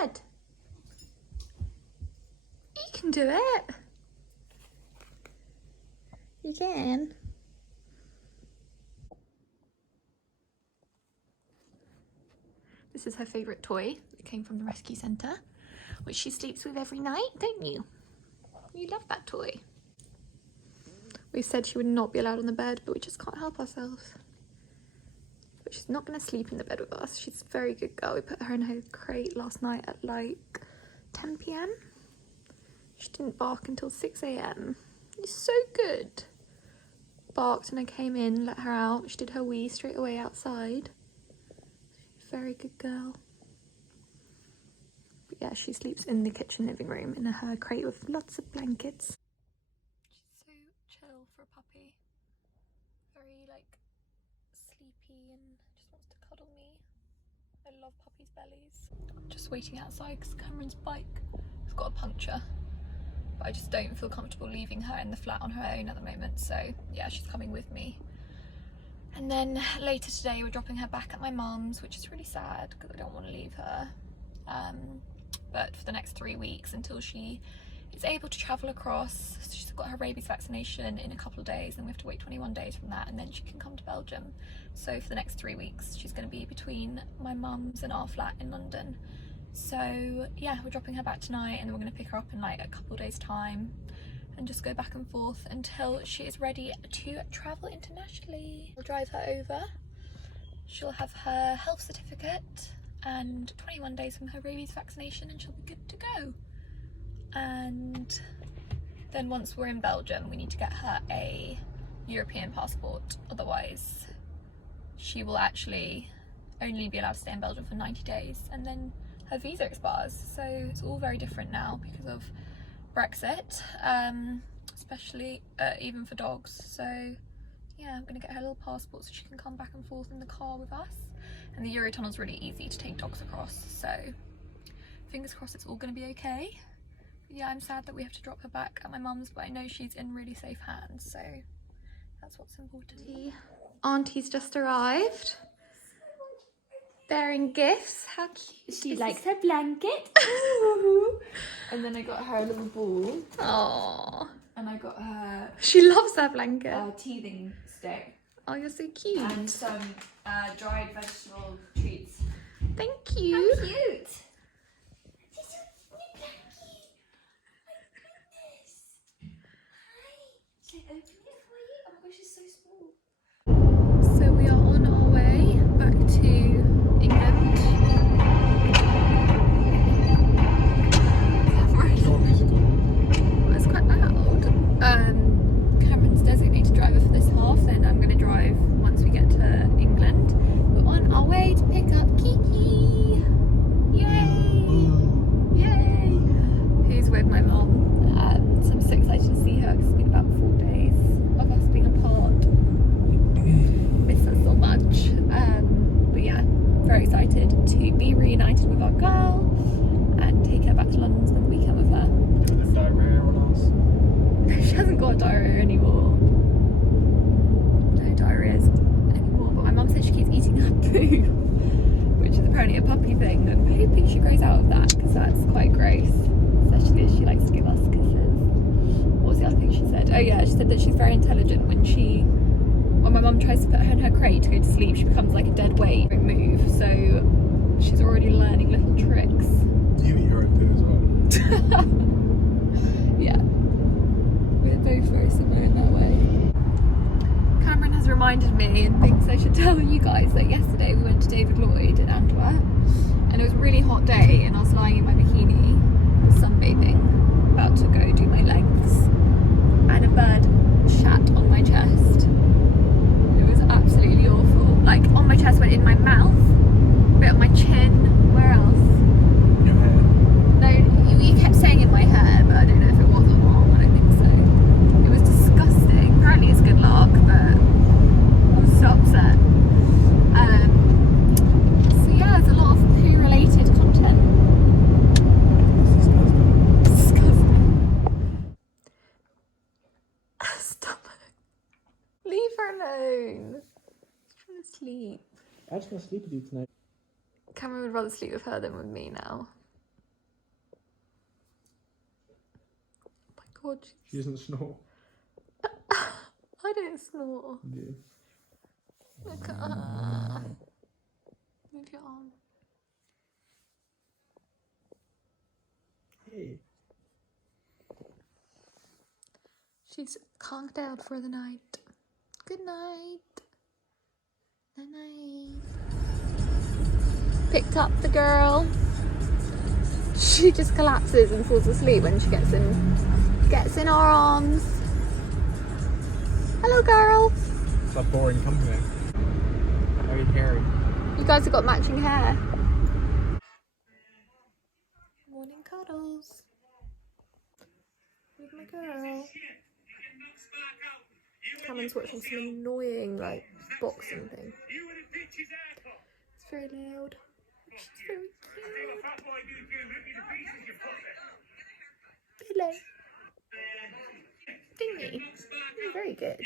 bed. You can do it. You can. This is her favourite toy. It came from the rescue centre, which she sleeps with every night, don't you? You love that toy. We said she would not be allowed on the bed, but we just can't help ourselves. But she's not going to sleep in the bed with us. She's a very good girl. We put her in her crate last night at like 10 p.m. She didn't bark until 6 a.m. It's so good. Barked and I came in, let her out. She did her wee straight away outside. Very good girl. But yeah, she sleeps in the kitchen living room in her crate with lots of blankets. She's so chill for a puppy. Very like sleepy and just wants to cuddle me. I love puppies' bellies. Just waiting outside because Cameron's bike has got a puncture. But I just don't feel comfortable leaving her in the flat on her own at the moment. So yeah, she's coming with me. And then later today we're dropping her back at my mum's, which is really sad because I don't want to leave her. But for the next 3 weeks until she is able to travel across. So she's got her rabies vaccination in a couple of days, and we have to wait 21 days from that, and then she can come to Belgium. So for the next 3 weeks she's going to be between my mum's and our flat in London. So yeah, we're dropping her back tonight, and then we're going to pick her up in like a couple of days time and just go back and forth until she is ready to travel internationally. We'll drive her over. She'll have her health certificate and 21 days from her rabies vaccination, and she'll be good to go. And then once we're in Belgium, we need to get her a European passport. Otherwise, she will actually only be allowed to stay in Belgium for 90 days, and then her visa expires. So it's all very different now because of Brexit, especially even for dogs. So yeah, I'm gonna get her a little passport so she can come back and forth in the car with us. And the Eurotunnel's really easy to take dogs across, so fingers crossed it's all gonna be okay. But yeah, I'm sad that we have to drop her back at my mum's, but I know she's in really safe hands, so that's what's important. Auntie's just arrived, bearing gifts. How cute. She likes her blanket. And then I got her a little ball. Aww. And I got her She loves that blanket. a teething stick. Oh, you're so cute. And some dried vegetable treats. Thank you. How cute. She's so blanket. Oh my goodness. Hi. Should I open it for you? Oh my gosh, it's so small. So we are on our way back to England. Well, it's quite loud. Cameron's designated driver for this half, and I'm going to drive once we get to England. We're on our way to pick up Kiki. Yay! Yay! Who's with my mum. So I'm so excited to see her because it's been about 4 days of us being apart. Miss her so much. But yeah, very excited to be reunited with our girl and take her back to London and spend the weekend with her. She hasn't got diarrhea anymore. No diarrheas anymore, but my mum said she keeps eating her poo, which is apparently a puppy thing. I'm hoping she grows out of that because that's quite gross, especially as she likes to give us kisses. What was the other thing she said? Oh yeah, she said that she's very intelligent. When my mum tries to put her in her crate to go to sleep, she becomes like a dead weight, won't move. So she's already learning little tricks. Do you eat your own poo as well? Yeah. We're both very similar in that way. Cameron has reminded me and thinks I should tell you guys that yesterday we went to David Lloyd in Antwerp, and it was a really hot day, and I was lying in my bikini sunbathing, about to go do my lengths, and a bird shat on my chest. It was absolutely awful. Like, on my chest, went in my mouth, a bit on my chin. Where else? Your hair. No, you kept saying in my hair, but I don't know if it was or not. I don't think so. It was disgusting. Apparently it's good luck, but I was so upset. So yeah, there's a lot of poo-related content. Disgusting. Stop it. Leave her alone. She's trying to sleep. I just want to sleep with you tonight. Cameron would rather sleep with her than with me now. God, She doesn't snore. I don't snore. Yeah. Look at her. Move your arm. Hey. She's conked out for the night. Good night. Night night. Picked up the girl. She just collapses and falls asleep when she gets in our arms. Hello, girl. It's like boring company. Very hairy. You guys have got matching hair. Morning cuddles with my girl. Cameron's watching some annoying like boxing thing. It's very loud. She's very cute. Hello. Dingy. You're very good.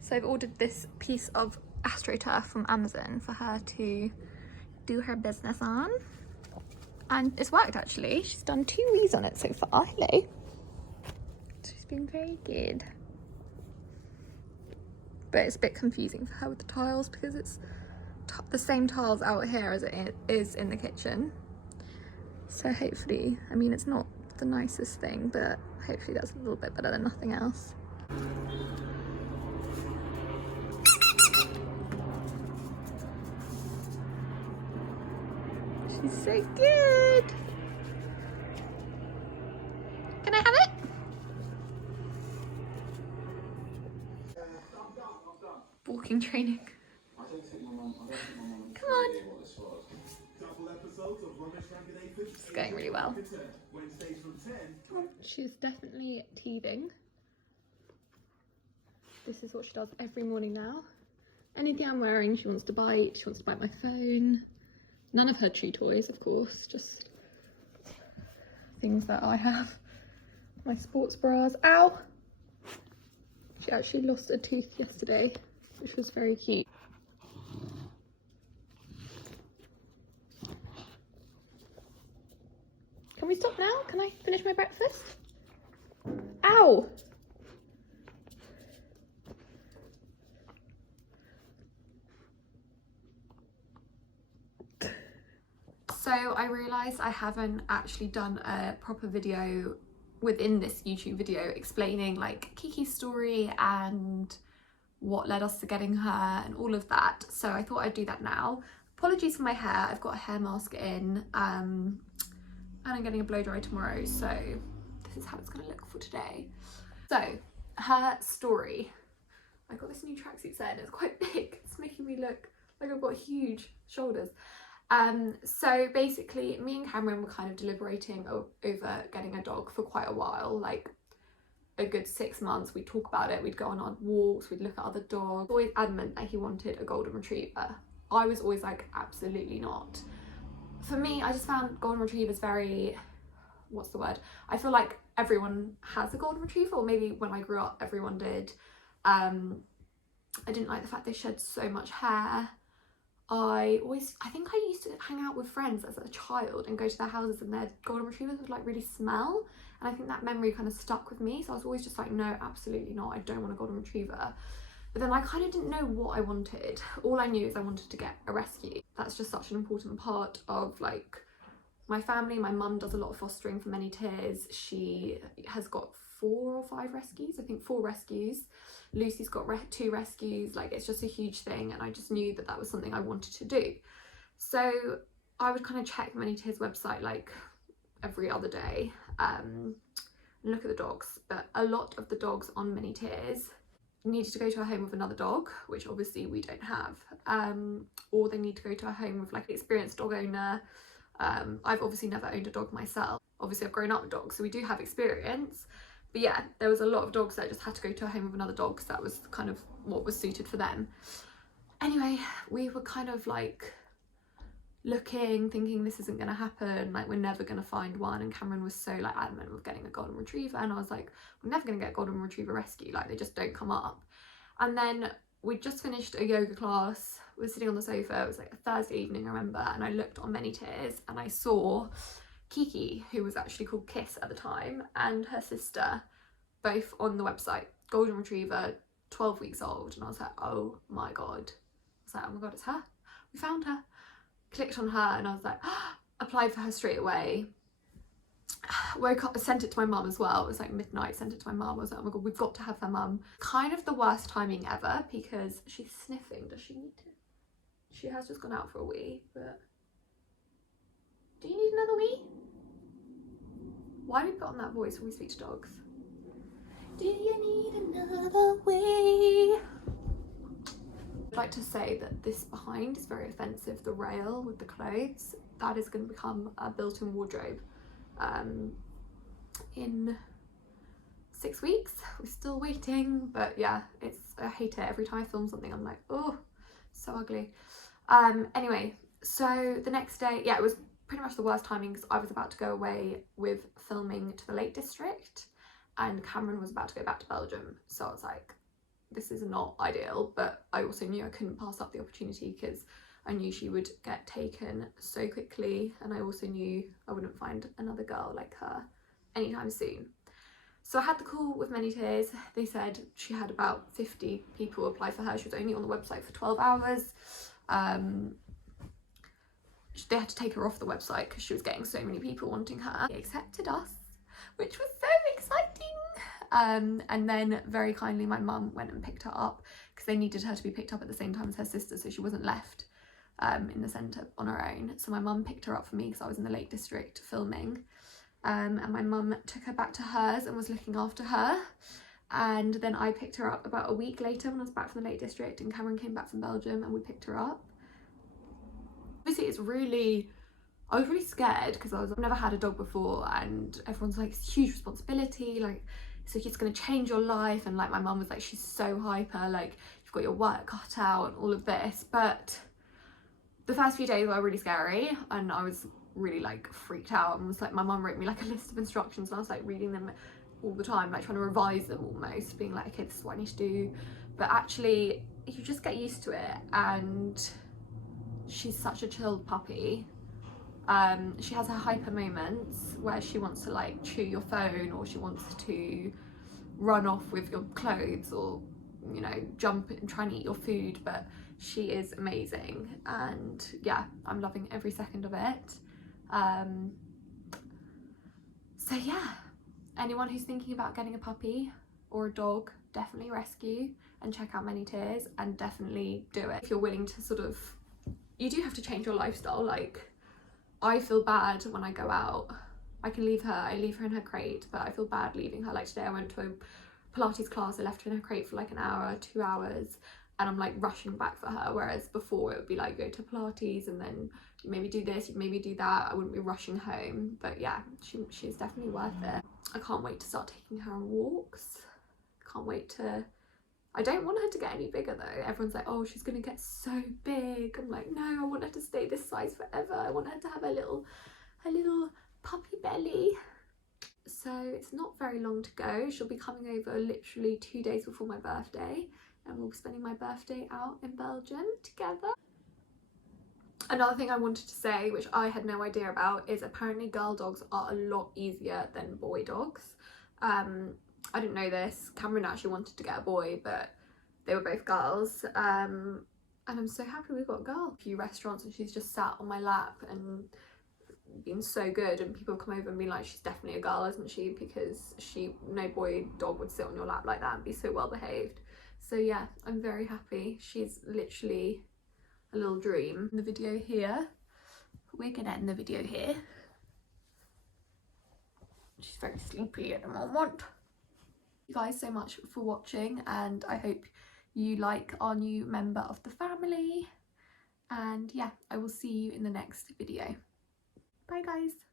So I've ordered this piece of AstroTurf from Amazon for her to do her business on. And it's worked actually. She's done 2 weeks on it so far. Hello. She's been very good. But it's a bit confusing for her with the tiles because it's the same tiles out here as it is in the kitchen. So hopefully, I mean it's not the nicest thing, but hopefully that's a little bit better than nothing else. She's so good. Can I have it? Walking training. Come on. It's going really well. She's definitely teething. This is what she does every morning now. Anything I'm wearing, she wants to bite. She wants to bite my phone. None of her chew toys, of course, just things that I have. My sports bras. Ow! She actually lost a tooth yesterday, which was very cute. Can we stop now? Can I finish my breakfast? Ow! So I realised I haven't actually done a proper video within this YouTube video explaining like Kiki's story and what led us to getting her and all of that. So I thought I'd do that now. Apologies for my hair. I've got a hair mask in and I'm getting a blow dry tomorrow. So this is how it's going to look for today. So her story. I got this new tracksuit set and it's quite big. It's making me look like I've got huge shoulders. So basically me and Cameron were kind of deliberating over getting a dog for quite a while, like a good 6 months. We'd talk about it, we'd go on our walks, we'd look at other dogs. Always adamant that he wanted a golden retriever. I was always like, absolutely not. For me, I just found golden retrievers very, what's the word? I feel like everyone has a golden retriever, or maybe when I grew up everyone did. I didn't like the fact they shed so much hair. I think I used to hang out with friends as a child and go to their houses and their golden retrievers would like really smell, and I think that memory kind of stuck with me. So I was always just like, no, absolutely not, I don't want a golden retriever. But then I kind of didn't know what I wanted. All I knew is I wanted to get a rescue. That's just such an important part of like my family. My mum does a lot of fostering for many tiers. She has got 4 or 5 rescues, I think 4 rescues. Lucy's got 2 rescues. Like it's just a huge thing, and I just knew that that was something I wanted to do. So I would kind of check Many Tiers website like every other day and look at the dogs, but a lot of the dogs on Many Tiers needed to go to a home with another dog, which obviously we don't have, or they need to go to a home with like an experienced dog owner. I've obviously never owned a dog myself. Obviously I've grown up with dogs, so we do have experience. But yeah, there was a lot of dogs that just had to go to a home with another dog, because that was kind of what was suited for them. Anyway, we were kind of like looking, thinking this isn't going to happen, like we're never going to find one. And Cameron was so like adamant with getting a golden retriever, and I was like, we're never going to get a golden retriever rescue, like they just don't come up. And then we just finished a yoga class was sitting on the sofa. It was like a Thursday evening, I remember, and I looked on Many Tears and I saw Kiki, who was actually called Kiss at the time, and her sister both on the website. Golden Retriever, 12 weeks old. And I was like, oh my god. I was like, oh my god, it's her. We found her. Clicked on her and I was like, applied for her straight away. Woke up, sent it to my mum as well. It was like midnight, sent it to my mum. I was like, oh my god, we've got to have her mum. Kind of the worst timing ever because she's sniffing. Does she need to? She has just gone out for a wee, but do you need another wee? Why do we put on that voice when we speak to dogs? Do you need another wee? I'd like to say that this behind is very offensive. The rail with the clothes, that is going to become a built-in wardrobe in 6 weeks. We're still waiting, but yeah, I hate it. Every time I film something I'm like, oh, so ugly. Anyway, so the next day, yeah, it was pretty much the worst timing because I was about to go away with filming to the Lake District and Cameron was about to go back to Belgium, so I was like, this is not ideal, but I also knew I couldn't pass up the opportunity because I knew she would get taken so quickly, and I also knew I wouldn't find another girl like her anytime soon. So I had the call with Many Tears. They said she had about 50 people apply for her. She was only on the website for 12 hours. They had to take her off the website because she was getting so many people wanting her. They accepted us, which was so exciting. And then very kindly my mum went and picked her up because they needed her to be picked up at the same time as her sister, so she wasn't left in the centre on her own. So my mum picked her up for me because I was in the Lake District filming, and my mum took her back to hers and was looking after her. And then I picked her up about a week later when I was back from the Lake District, and Cameron came back from Belgium and we picked her up. Obviously I was really scared because I've never had a dog before, and everyone's like, it's a huge responsibility, like so it's going to change your life, and like my mum was like, she's so hyper, like you've got your work cut out and all of this. But the first few days were really scary and I was really like freaked out, and was like, my mum wrote me like a list of instructions and I was like reading them all the time, like trying to revise them almost, being like, okay, this is what I need to do. But actually you just get used to it, and she's such a chilled puppy. She has her hyper moments where she wants to like chew your phone, or she wants to run off with your clothes, or you know, jump and try and eat your food, but she is amazing, and yeah, I'm loving every second of it. So yeah, anyone who's thinking about getting a puppy or a dog, definitely rescue and check out Many Tears, and definitely do it if you're willing to sort of, you do have to change your lifestyle. Like I feel bad when I go out. I leave her in her crate, but I feel bad leaving her. Like today I went to a Pilates class, I left her in her crate for like an hour, 2 hours, and I'm like rushing back for her, whereas before it would be like, go to Pilates and then you maybe do this, you maybe do that. I wouldn't be rushing home. But yeah, she's definitely worth it. I can't wait to start taking her on walks. Can't wait to, I don't want her to get any bigger though. Everyone's like, oh, she's gonna get so big. I'm like, no, I want her to stay this size forever. I want her to have a little puppy belly. So it's not very long to go. She'll be coming over literally 2 days before my birthday, and we'll be spending my birthday out in Belgium together. Another thing I wanted to say, which I had no idea about, is apparently girl dogs are a lot easier than boy dogs. I didn't know this. Cameron actually wanted to get a boy, but they were both girls. And I'm so happy we got a girl. A few restaurants and she's just sat on my lap and been so good, and people come over and be like, she's definitely a girl, isn't she? Because no boy dog would sit on your lap like that and be so well behaved. So yeah, I'm very happy. She's literally a little dream. In the video here, we're gonna end the video here. She's very sleepy at the moment. Thank you guys so much for watching, and I hope you like our new member of the family. And yeah, I will see you in the next video. Bye guys.